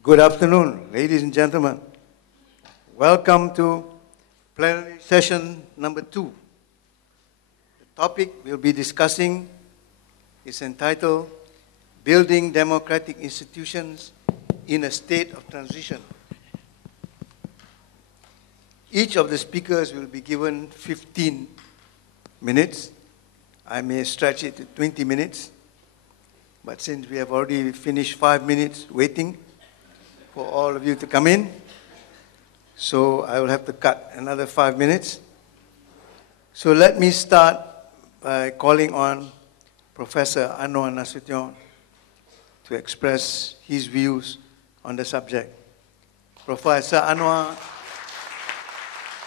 Good afternoon, ladies and gentlemen. Welcome to Plenary Session number 2. The topic we'll be discussing is entitled Building Democratic Institutions in a State of Transition. Each of the speakers will be given 15 minutes. I may stretch it to 20 minutes, but since we have already finished 5 minutes waiting for all of you to come in, so I will have to cut another 5 minutes. So let me start by calling on Professor Anwar Nasution to express his views on the subject. Professor Anwar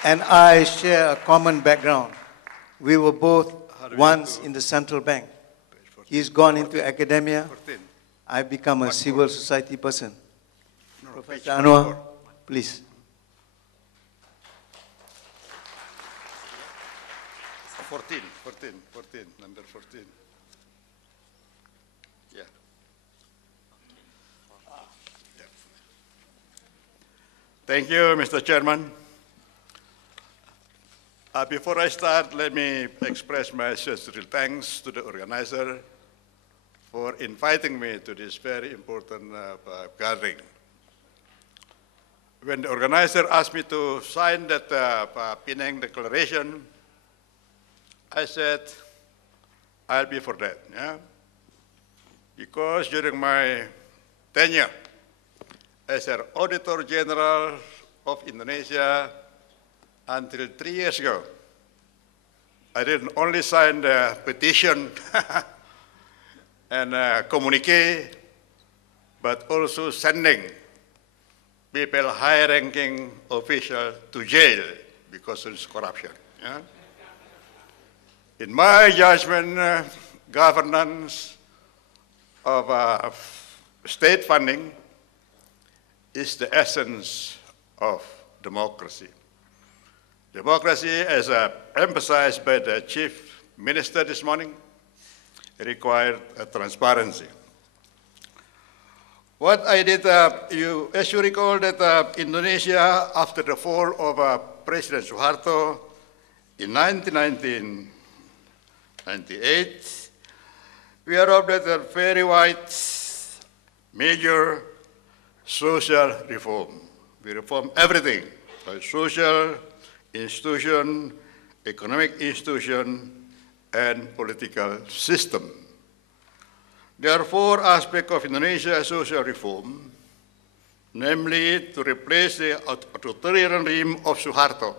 and I share a common background. We were both once in the central bank. He's gone into academia. I've become a civil society person. Professor Anwar, please. 14, number 14. Yeah. Thank you, Mr. Chairman. Before I start, let me express my sincere thanks to the organizer for inviting me to this very important gathering. When the organizer asked me to sign that Penang Declaration, I said, I'll be for that, yeah? Because during my tenure as an Auditor General of Indonesia until 3 years ago, I didn't only sign the petition and communique, but also sending people, high-ranking officials to jail because of corruption. Yeah? In my judgment, governance of state funding is the essence of democracy. Democracy, as emphasized by the Chief Minister this morning, required transparency. What I did, as you recall that Indonesia, after the fall of President Suharto in 1998, we adopted a very wide, major social reform. We reformed everything, social institution, economic institution, and political system. There are 4 aspects of Indonesia's social reform, namely to replace the authoritarian regime of Suharto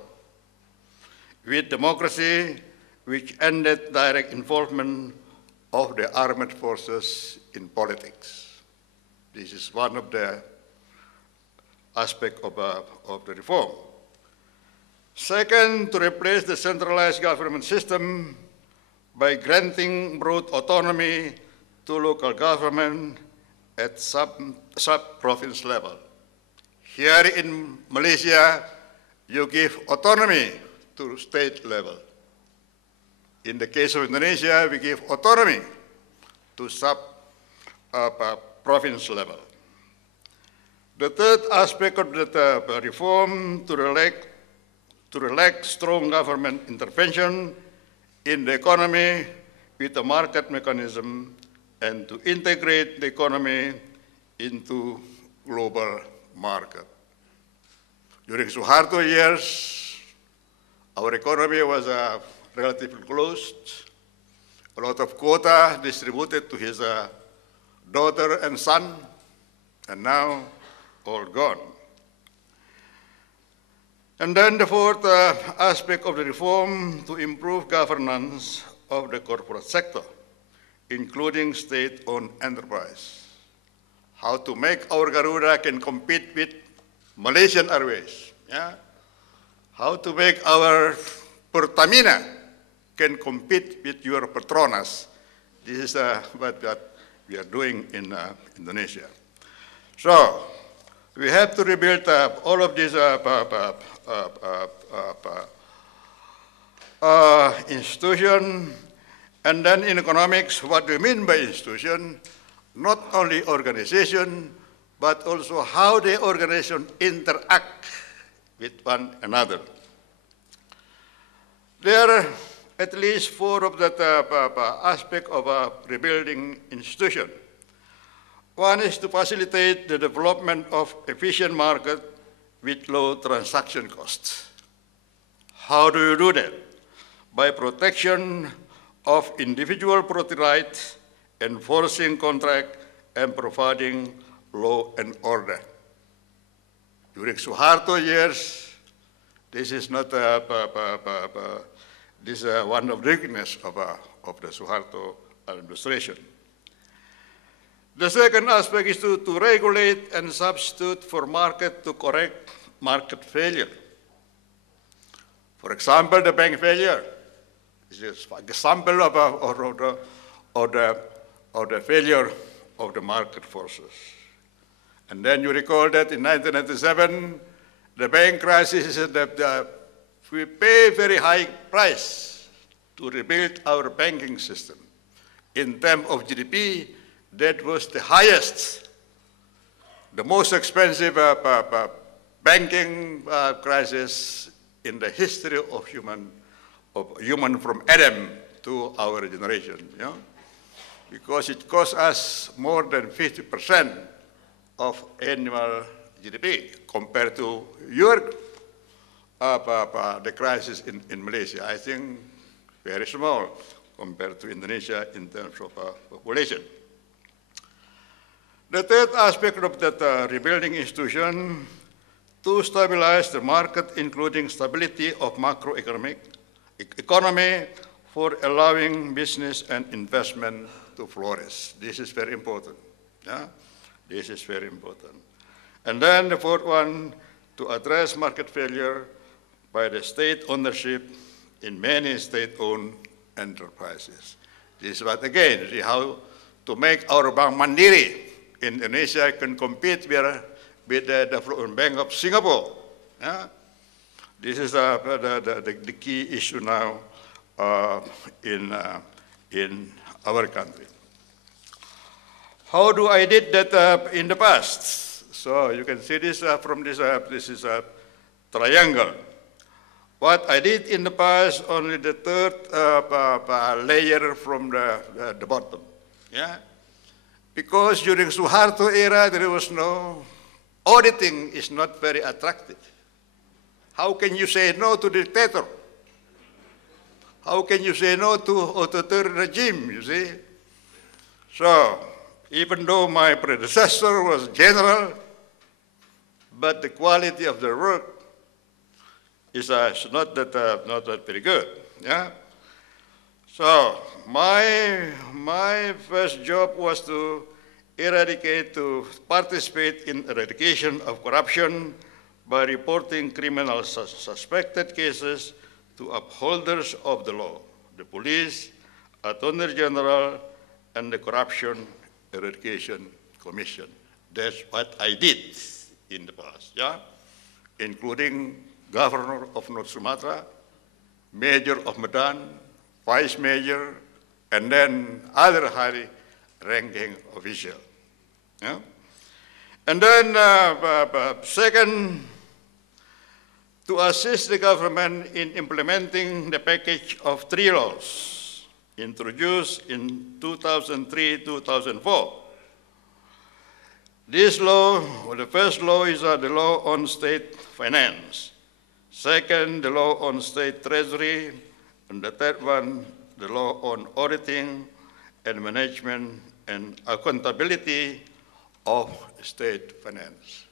with democracy, which ended direct involvement of the armed forces in politics. This is one of the aspects of the reform. Second, to replace the centralized government system by granting broad autonomy to local government at sub-province level. Here in Malaysia, you give autonomy to state level. In the case of Indonesia, we give autonomy to sub-province level. The third aspect of the reform to relax strong government intervention in the economy with a market mechanism and to integrate the economy into global market. During Suharto years, our economy was relatively closed. A lot of quota distributed to his daughter and son, and now all gone. And then the fourth aspect of the reform to improve governance of the corporate sector, including state-owned enterprise. How to make our Garuda can compete with Malaysian Airways. Yeah? How to make our Pertamina can compete with your Petronas. This is what we are doing in Indonesia. So we have to rebuild all of these institutions. And then in economics, what we mean by institution, not only organization, but also how the organization interact with one another. There are at least four of the aspects of a rebuilding institution. One is to facilitate the development of efficient market with low transaction costs. How do you do that? By protection of individual property rights, enforcing contract, and providing law and order. During Suharto years, this is not this is one of the weaknesses of the Suharto administration. The second aspect is to regulate and substitute for market to correct market failure. For example, the bank failure is an example of the failure of the market forces. And then you recall that in 1997, the bank crisis, we pay very high price to rebuild our banking system. In terms of GDP, that was the highest, the most expensive banking crisis in the history of human from Adam to our generation, you know? Because it cost us more than 50% of annual GDP compared to your the crisis in Malaysia. I think very small compared to Indonesia in terms of population. The third aspect of that rebuilding institution, to stabilize the market, including stability of macroeconomic economy for allowing business and investment to flourish. This is very important. Yeah? This is very important. And then the fourth one, to address market failure by the state ownership in many state-owned enterprises. This is what, again, see how to make our Bank Mandiri in Indonesia can compete with the Bank of Singapore. Yeah? This is the key issue now in our country. How do I did that in the past? So you can see this from this is a triangle. What I did in the past, only the third layer from the bottom. Yeah? Because during Suharto era, there was no, auditing is not very attractive. How can you say no to the dictator? How can you say no to authoritarian regime, you see? So, even though my predecessor was general, but the quality of the work is not that very good. Yeah? So my first job was to participate in eradication of corruption by reporting criminal suspected cases to upholders of the law, the police, Attorney General, and the Corruption Eradication Commission. That's what I did in the past, yeah? Including Governor of North Sumatra, Mayor of Medan, Vice Mayor, and then other highly ranking official. Yeah? And then second, to assist the government in implementing the package of 3 laws introduced in 2003-2004. This law, well, the first law is the law on state finance. Second, the law on state treasury. And the third one, the law on auditing and management and accountability of state finance.